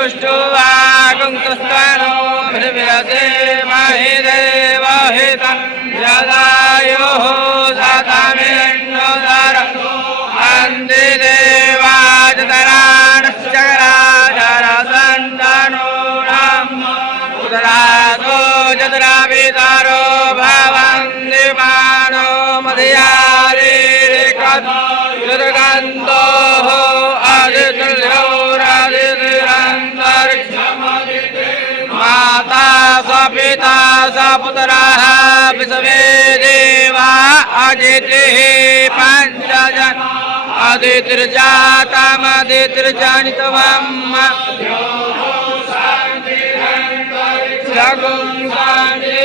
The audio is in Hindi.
तुष्टो वागुंतस्तानो विरते महि देवहितं यदायुः सातामेन्नोदर अन्ति देवाजतरानश्चराजरसन्तानो राम उदरातो जतरावितारो भवन्ति मानो मदयारेकत् युदगन्तोः माता स पिता स पुत्रः विश्वे देवा अदितिः पञ्चजन अदितिर्जातमदितिर्जनितवम् सगुं शान्ति